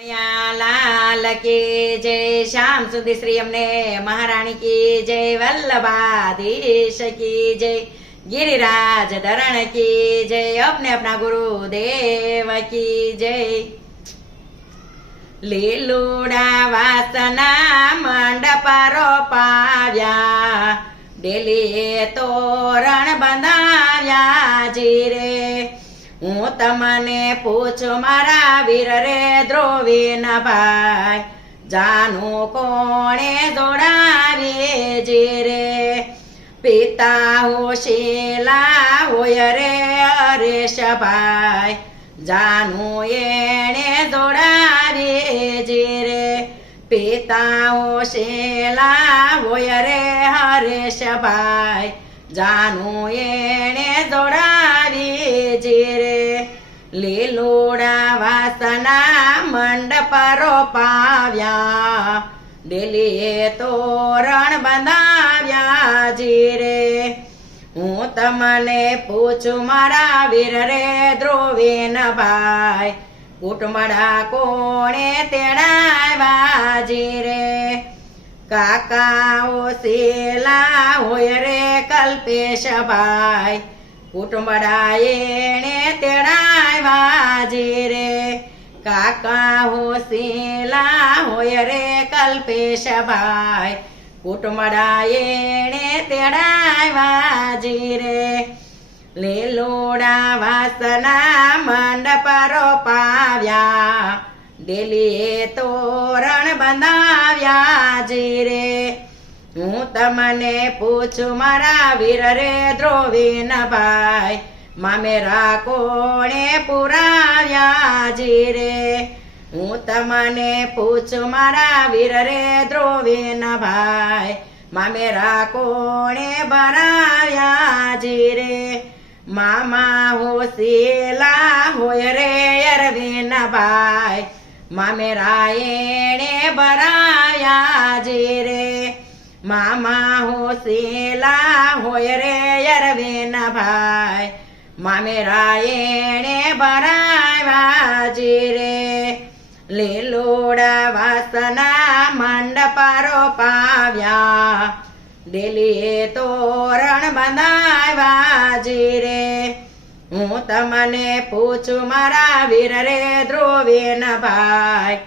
लाल की जय श्याम सुंदर श्री अमने महारानी की जय वल्लभाधीश की जय गिरिराज धरण की जय अपने अपना गुरुदेव की जय। લીલુડા વાસના મંડપ રોપાવ્યા ડેલીએ તોરણ બંધાવ્યા જીરે હું તમને પૂછું મારા વીર રે દ્રોવીન ભાઈ જાનું કોણે જોડાવે જીરે પિતા હોશીલા હોય રે હરેશ ભાઈ જાનું એણે જોડાવે જીરે પિતા હોશીલા હોય રે હરેશ ભાઈ જાનું એણે જોડાવે જીરે લીલુડા વાસના મંડપ રોપાવ્યા ડેલીએ તોરણ બંધાવ્યા જીરે હું તમને પૂછું મારા વીર રે દ્રોવીન ભાઈ કુટુંબડા કોણે તેડાવ્યા જીરે કાકા ઓશીલા હોય રે કલ્પેશ ભાઈ કુટુંબડા એણે તેડાવ્યા જીરે કાકા ઓશીલા હોય રે કલ્પેશ ભાઈ કુટુંબડા એણે તેડાવ્યા જીરે લીલુડા વાસના મંડપ રોપાવ્યા ડેલીએ તોરણ બંધાવ્યા જીરે હું તમને પૂછું મારા વીર રે દ્રોવીન ભાઈ મામેરા કોણે પુરાવ્યા જીરે હું તમને પૂછું મારા વીર રે દ્રોવીન ભાઈ મામેરા કોણે ભરાવ્યા જીરે મામા હોશીલા હોય રે અરવીન ભાઈ મામેરા એણે ભરાવ્યા જીરે મામા હોશીલા હોય રે અરવીન ભાઈ મામેરા એણે ભરાવ્યા જીરે લીલુડા વાસના મંડપ રોપાવ્યા ડેલીએ તોરણ બંધાવ્યા જીરે હું તમને પૂછું મારા વીર રે દ્રોવીન ભાઈ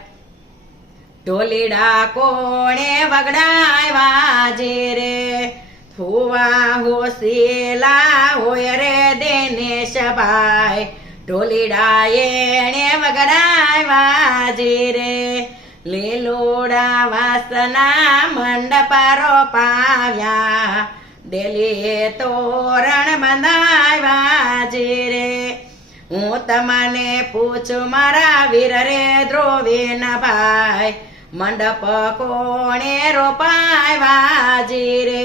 ઢોલીડા કોણે વગડાવ્યા જીરે ફુવા હોશીલા હોય રે દિનેશ ભાઈ ઢોલીડા એણે વગડાવ્યા જીરે લીલુડા વાસના મંડપ રોપાવ્યા ડેલીએ તોરણ બંધાવ્યા જીરે હું તમને પૂછું મારા વીર રે દ્રોવીન ભાઈ મંડપ કોણે રોપાવ્યા જીરે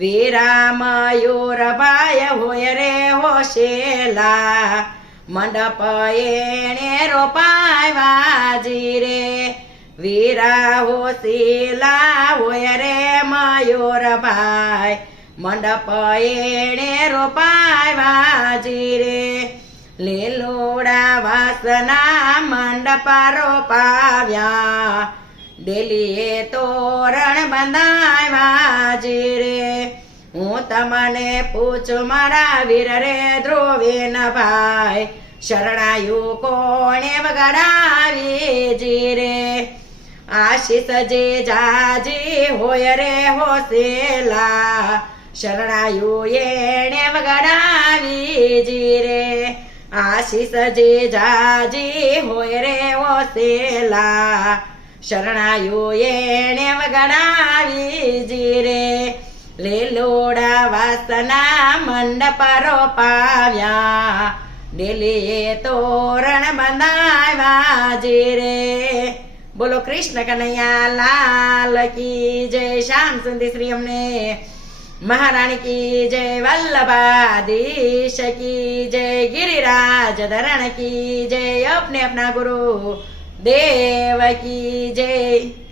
વીરા મયુર ભાઈ હોય રે હોશીલા મંડપ એણે રોપાવ્યા જીરે વીરા હોશીલા હોય રે મયુર ભાઈ મંડપ એણે રોપાવ્યા જીરે લીલુડા વાસના મંડપ રોપાવ્યા ડેલીએ તોરણ બંધાવ્યા જીરે હું તમને પૂછું મારા વીર રે દ્રોવીન ભાઈ શરણાયું કોણે વગાડાવી જીરે આશીષ જે જાજી હોય રે હોશીલા શરણાયું એણે વગાડાવી જીરે આશીષ જે જાજી હોય રે હોશીલા શરણાયું એણે વગાડાવી જીરે લીલુડા વાસના મંડપ રોપાવ્યા ડેલીએ તોરણ બંધાવ્યા જીરે બોલો કૃષ્ણ કનૈયા લાલ की जय श्याम सुंदर श्री अमने महारानी की जय वल्लभाधीश की जय गिरिराज धरण की जय अपने अपना गुरु देव की जय।